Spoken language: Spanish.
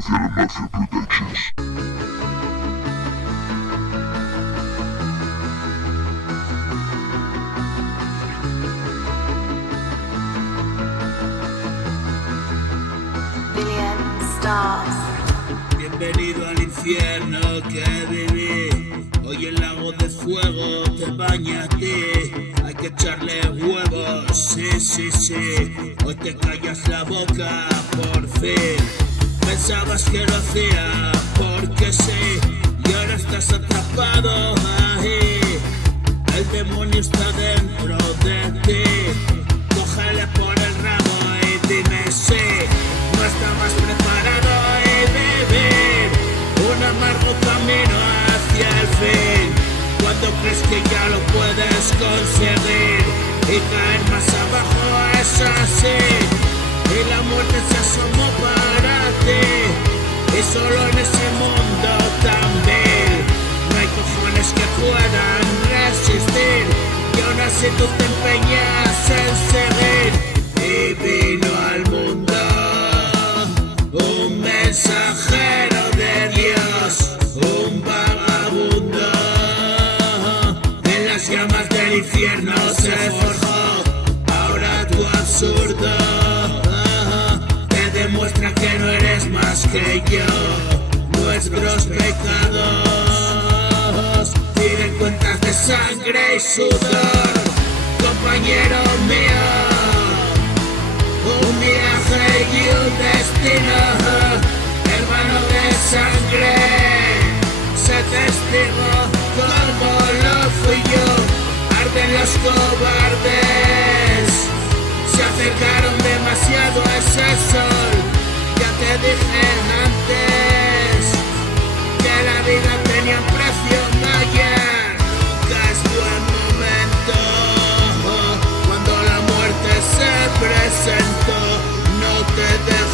Social and Mafia Productions. Bienvenido al infierno que viví. Hoy el lago de fuego te baña a ti. Hay que echarle huevos, sí, sí, sí. Hoy te callas la boca, por fin. Pensabas que lo hacía porque sí, y ahora estás atrapado ahí. El demonio está dentro de ti. Cógele por el rabo y dime si no estabas preparado y vivir un amargo camino hacia el fin. Cuando crees que ya lo puedes conseguir y caer más abajo es así. Y la muerte se asomó para ti, y solo en ese mundo también no hay cojones que puedan resistir. Y aún así tú te empeñas en seguir. Y vino al mundo un mensajero de Dios, un vagabundo. En las llamas del infierno se forjó. Ahora tu absurdo te demuestra que no eres más que yo. Nuestros pecados tienen cuentas de sangre y sudor, compañero mío. Un viaje y un destino, hermano de sangre. Sé testigo como lo fui yo. Arden los cobardes, se acercaron demasiado a ese sol. Ya te dije antes que la vida tenía un precio mayor. Nunca es buen momento cuando la muerte se presentó. No te dejes